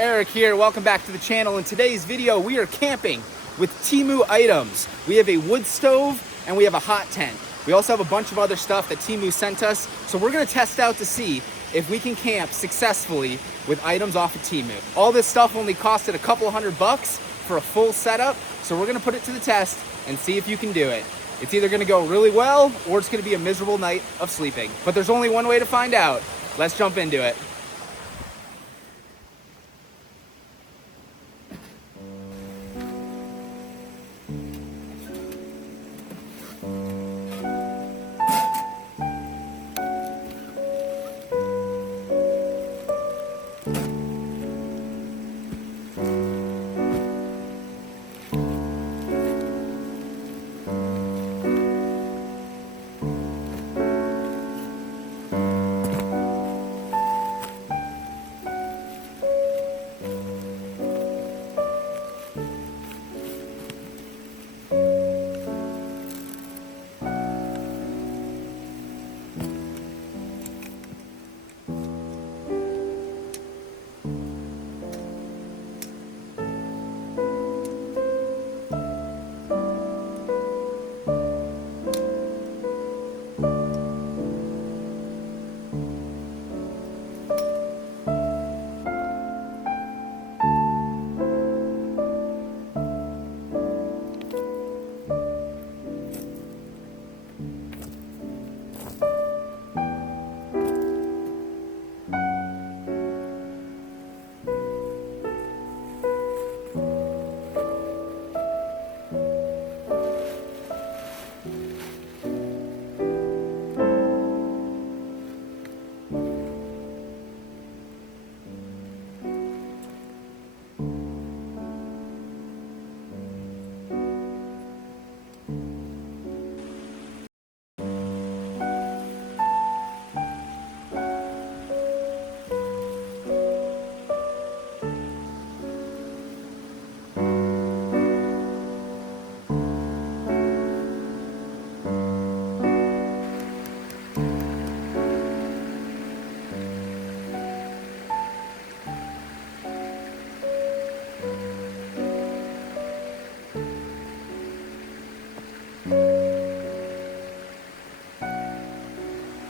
Eric here, welcome back to the channel. In today's video, we are camping with Temu items. We have a wood stove and we have a hot tent. We also have a bunch of other stuff that Temu sent us. So we're gonna test out to see if we can camp successfully with items off of Temu. All this stuff only costed a couple $100 for a full setup. So we're gonna put it to the test and see if you can do it. It's either gonna go really well or it's gonna be a miserable night of sleeping. But there's only one way to find out. Let's jump into it.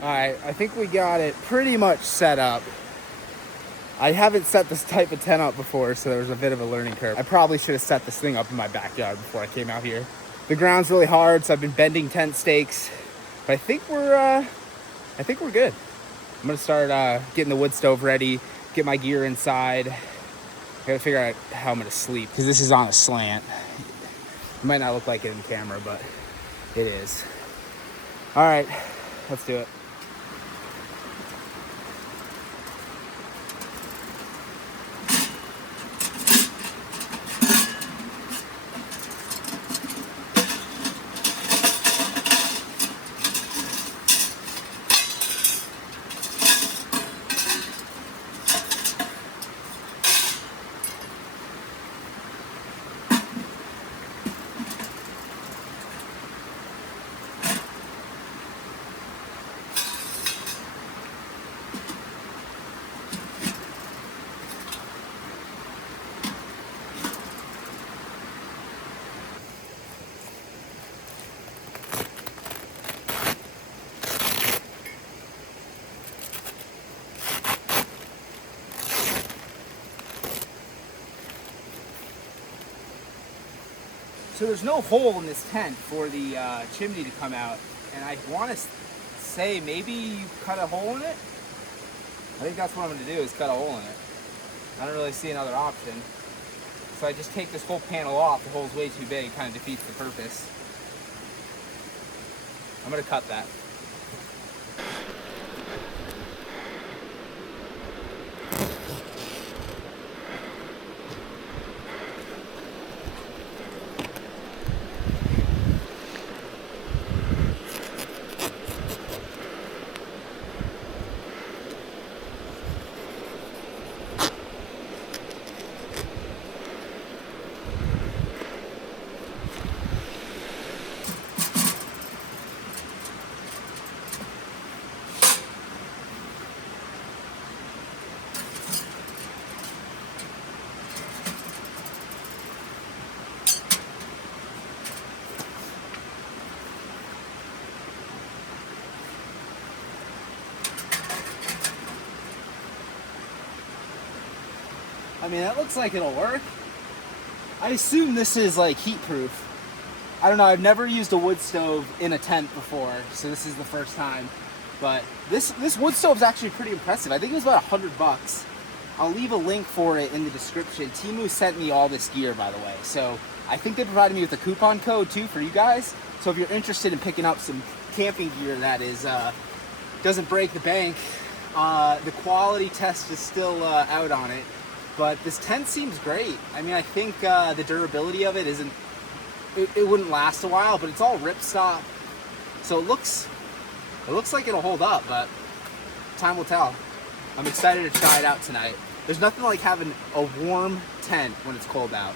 Alright, I think we got it pretty much set up. I haven't set this type of tent up before, so there's a bit of a learning curve. I probably should have set this thing up in my backyard before I came out here. The ground's really hard, so I've been bending tent stakes. But I think we're good. I'm gonna start getting the wood stove ready, get my gear inside. I gotta figure out how I'm gonna sleep, because this is on a slant. It might not look like it in camera, but it is. Alright, let's do it. So there's no hole in this tent for the chimney to come out, and I want to say maybe you cut a hole in it. I think that's what I'm going to do, is cut a hole in it. I don't really see another option. So I just take this whole panel off. The hole's way too big, it kind of defeats the purpose. I'm going to cut that. mean, that looks like it'll work. I assume this is like heat proof. I don't know, I've never used a wood stove in a tent before, so this is the first time. But this wood stove is actually pretty impressive. I think it was about $100. I'll leave a link for it in the description. Temu sent me all this gear, by the way. So I think they provided me with a coupon code too for you guys. So if you're interested in picking up some camping gear that is doesn't break the bank, the quality test is still out on it. But this tent seems great. I mean, I think the durability of it isn't, it wouldn't last a while, but it's all ripstop. So it looks like it'll hold up, but time will tell. I'm excited to try it out tonight. There's nothing like having a warm tent when it's cold out.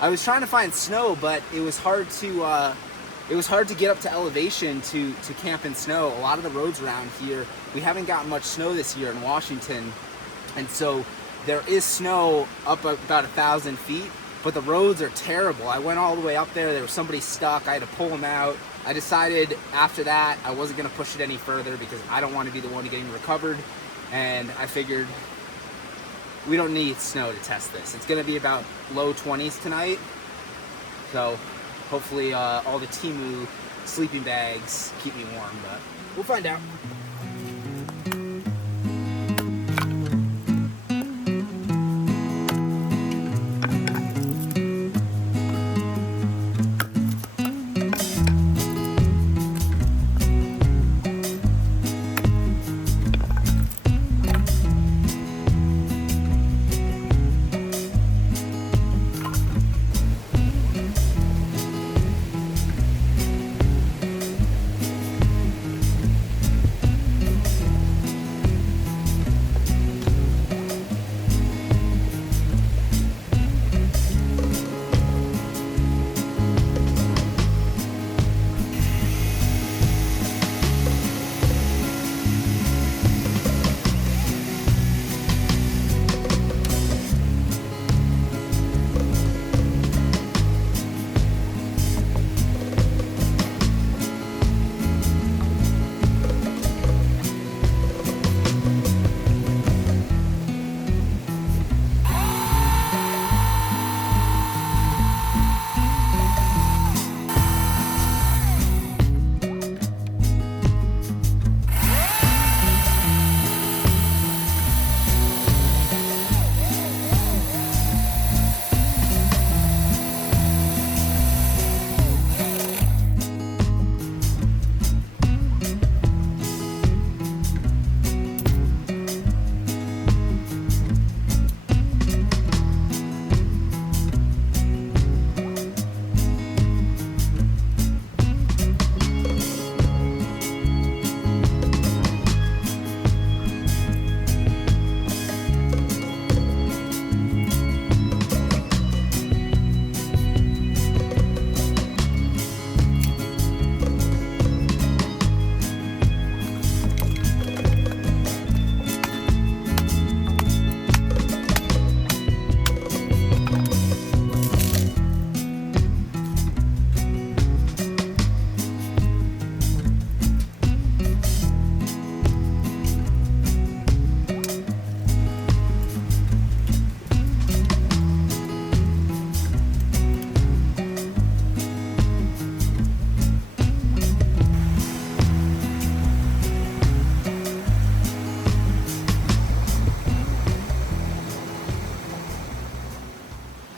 I was trying to find snow, but it was hard to get up to elevation to camp in snow. A lot of the roads around here, we haven't gotten much snow this year in Washington, and so there is snow up about 1,000 feet, but the roads are terrible. I went all the way up there was somebody stuck, I had to pull them out. I decided after that I wasn't gonna push it any further because I don't want to be the one getting recovered, and I figured we don't need snow to test this. It's gonna be about low 20s tonight, so hopefully all the Temu sleeping bags keep me warm, but we'll find out.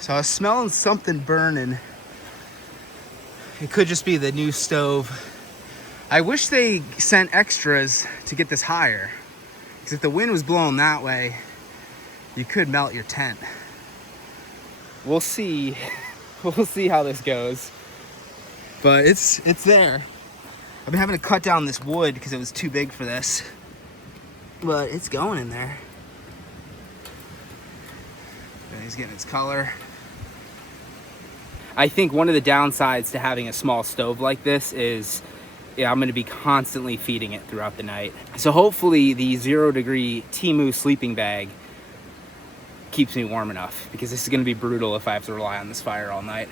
So I was smelling something burning. It could just be the new stove. I wish they sent extras to get this higher, because if the wind was blowing that way, you could melt your tent. We'll see. We'll see how this goes. But it's there. I've been having to cut down this wood because it was too big for this. But it's going in there. And he's getting its color. I think one of the downsides to having a small stove like this is I'm going to be constantly feeding it throughout the night. So hopefully the 0-degree Temu sleeping bag keeps me warm enough, because this is going to be brutal if I have to rely on this fire all night.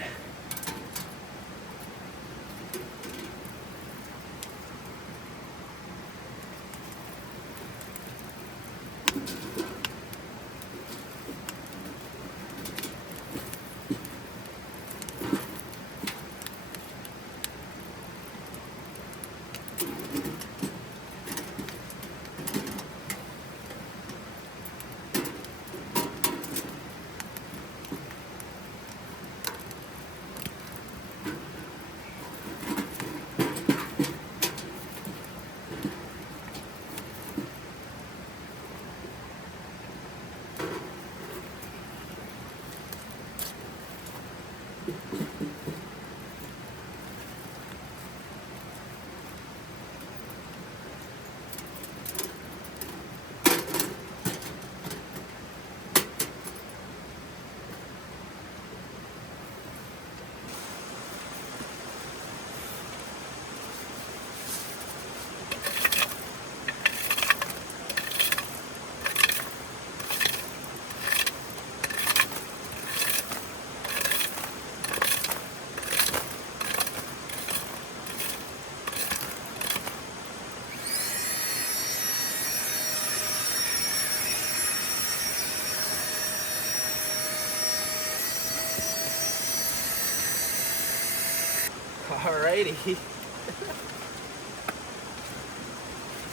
Alrighty.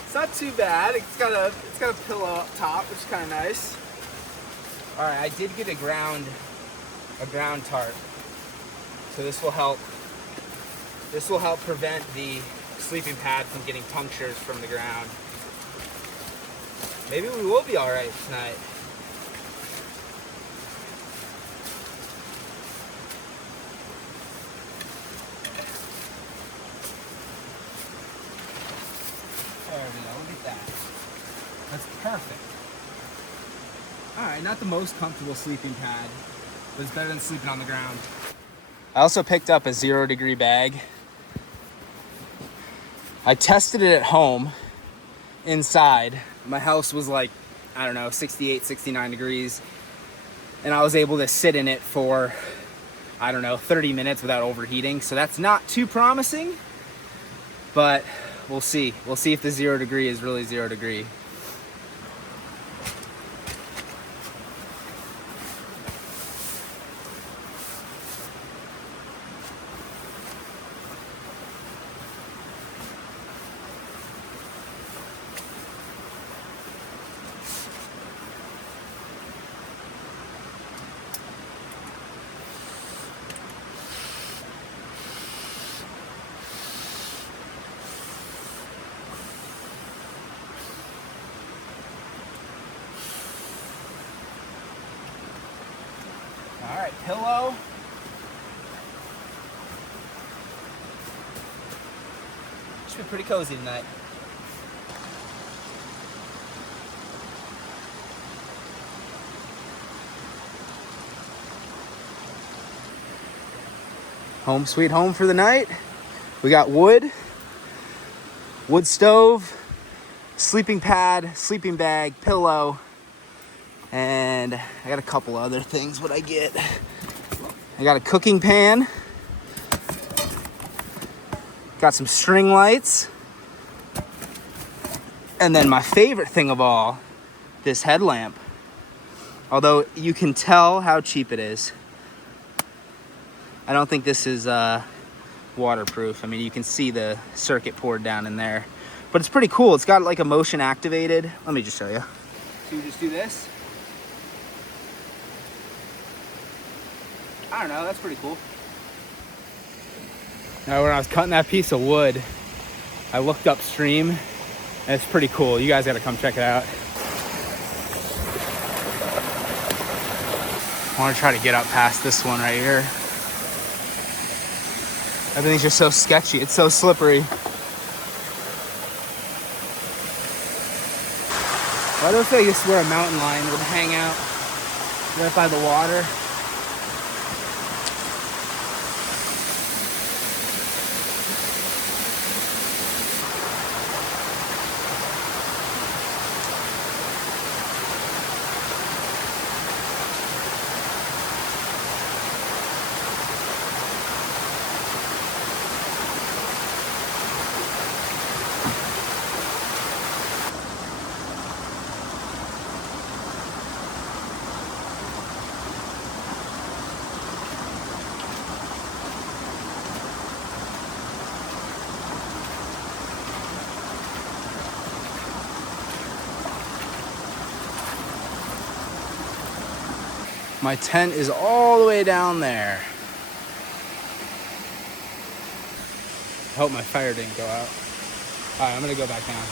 It's not too bad. It's got a pillow up top, which is kind of nice. All right, I did get a ground tarp, so this will help. This will help prevent the sleeping pad from getting punctures from the ground. Maybe we will be all right tonight. There we go, look at that. That's perfect. All right, not the most comfortable sleeping pad, but it's better than sleeping on the ground. I also picked up a 0-degree bag. I tested it at home inside. My house was like, I don't know, 68, 69 degrees. And I was able to sit in it for, I don't know, 30 minutes without overheating. So that's not too promising, but we'll see. We'll see if the 0 degree is really 0 degree. All right, pillow. Should be pretty cozy tonight. Home sweet home for the night. We got wood stove, sleeping pad, sleeping bag, pillow, and I got a couple other things. What I get? I got a cooking pan, got some string lights, and then my favorite thing of all, this headlamp. Although you can tell how cheap it is. I don't think this is waterproof. I mean, you can see the circuit poured down in there, but it's pretty cool. It's got like a motion activated. Let me just show you. So you just do this. I don't know, that's pretty cool. Now, when I was cutting that piece of wood, I looked upstream, and it's pretty cool. You guys gotta come check it out. I wanna try to get up past this one right here. Everything's just so sketchy. It's so slippery. Why do I feel like this is where a mountain lion would hang out? Right by the water. My tent is all the way down there. I hope my fire didn't go out. All right, I'm gonna go back down.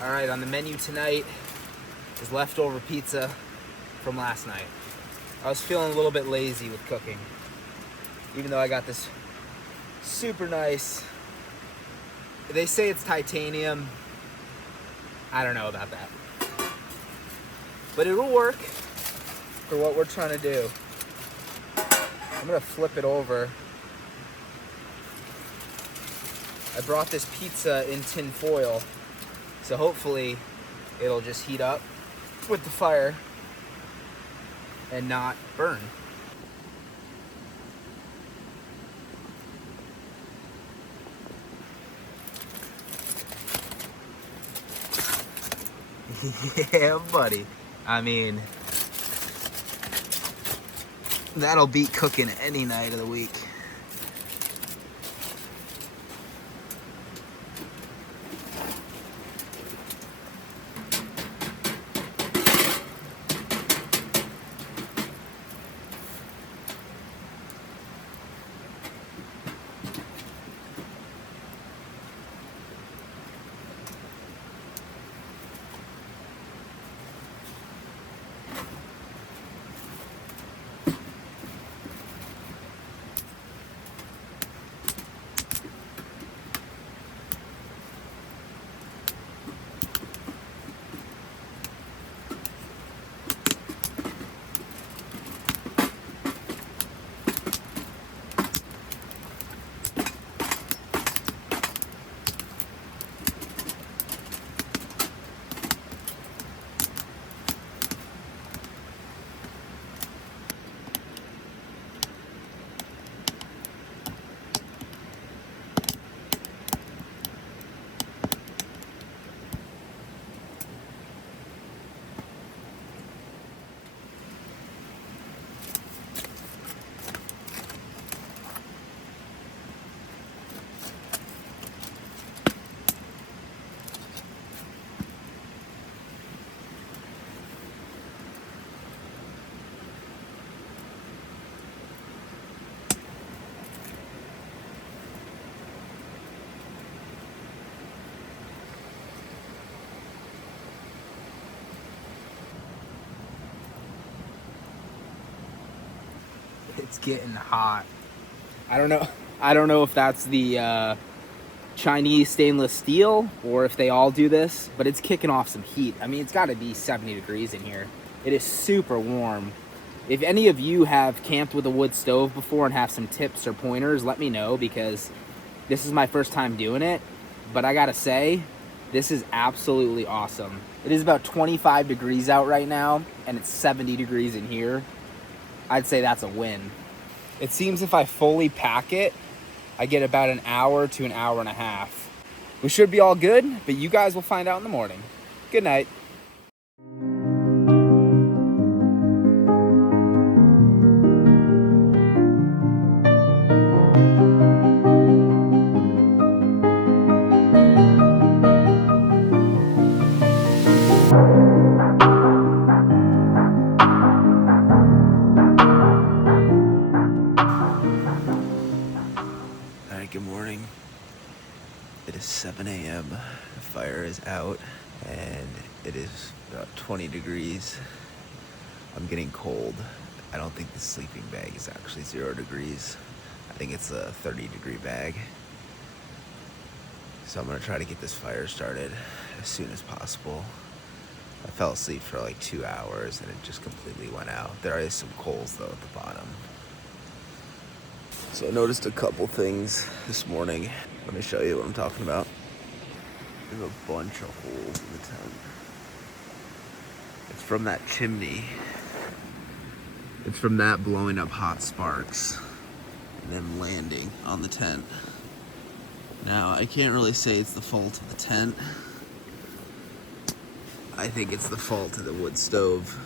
All right, on the menu tonight is leftover pizza from last night. I was feeling a little bit lazy with cooking, even though I got this super nice, they say it's titanium. I don't know about that, but it'll work for what we're trying to do. I'm gonna flip it over. I brought this pizza in tin foil, so hopefully it'll just heat up with the fire and not burn. Yeah, buddy. I mean, that'll beat cooking any night of the week. It's getting hot. I don't know if that's the Chinese stainless steel or if they all do this, but it's kicking off some heat. I mean, it's got to be 70 degrees in here. It is super warm. If any of you have camped with a wood stove before and have some tips or pointers, let me know, because this is my first time doing it. But I gotta say, this is absolutely awesome. It is about 25 degrees out right now, and it's 70 degrees in here. I'd say that's a win. It seems if I fully pack it, I get about an hour to an hour and a half. We should be all good, but you guys will find out in the morning. Good night. Good morning. It is 7 a.m. The fire is out and it is about 20 degrees. I'm getting cold. I don't think the sleeping bag is actually 0 degrees. I think it's a 30-degree bag. So I'm gonna try to get this fire started as soon as possible. I fell asleep for like 2 hours and it just completely went out. There is some coals though at the bottom. So I noticed a couple things this morning. Let me show you what I'm talking about. There's a bunch of holes in the tent. It's from that chimney. It's from that blowing up hot sparks and them landing on the tent. Now, I can't really say it's the fault of the tent. I think it's the fault of the wood stove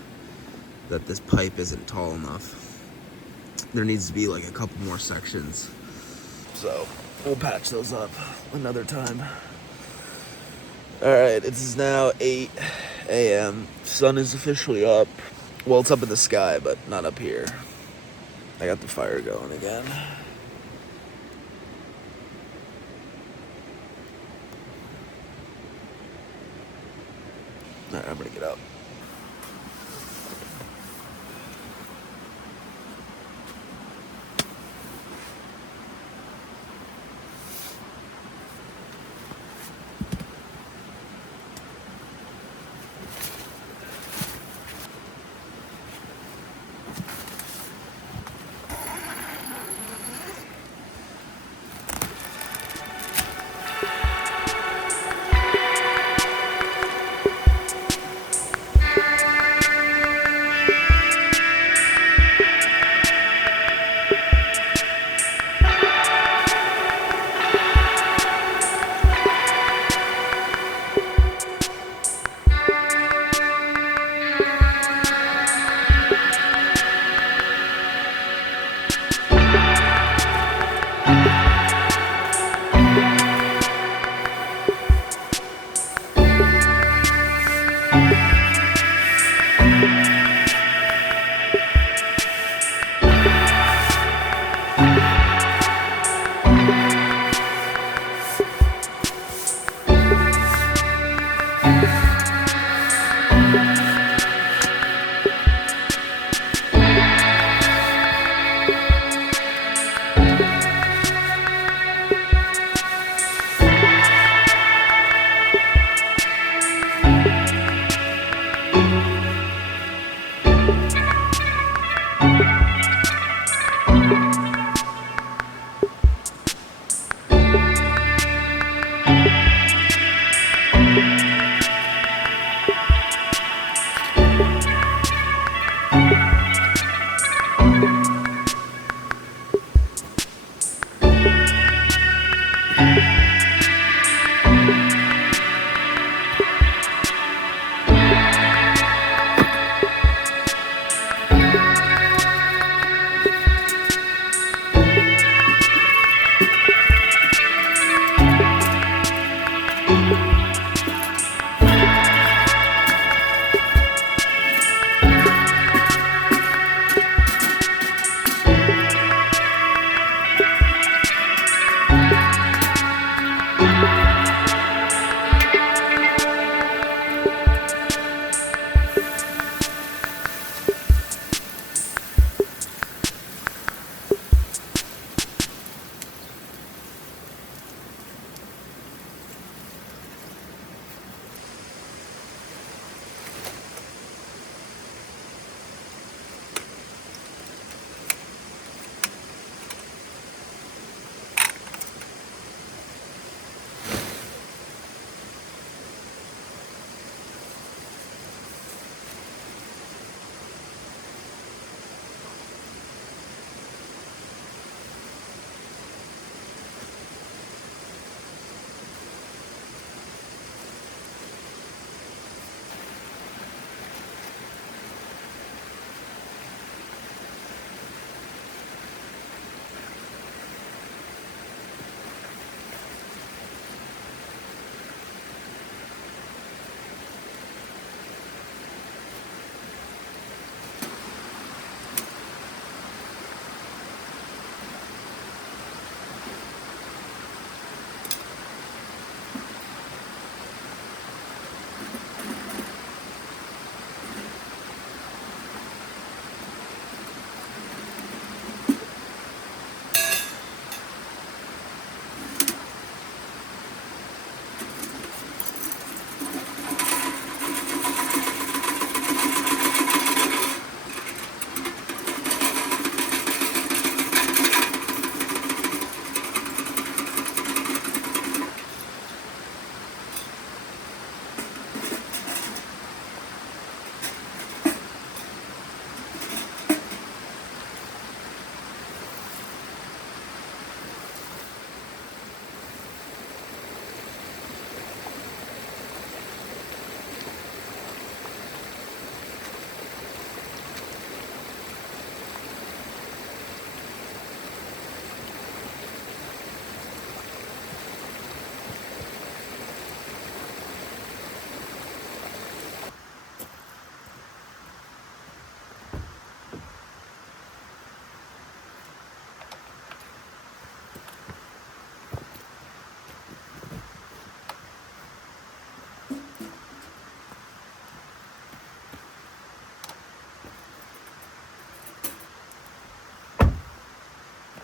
that this pipe isn't tall enough. There needs to be like a couple more sections. So we'll patch those up another time. All right, it is now 8 a.m. Sun is officially up. Well, it's up in the sky, but not up here. I got the fire going again. I'm gonna get up.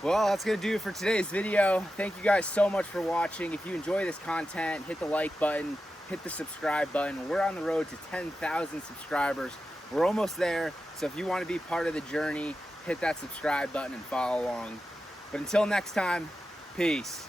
Well, that's gonna do it for today's video. Thank you guys so much for watching. If you enjoy this content, hit the like button, hit the subscribe button. We're on the road to 10,000 subscribers. We're almost there, so if you want to be part of the journey, hit that subscribe button and follow along. But until next time, peace.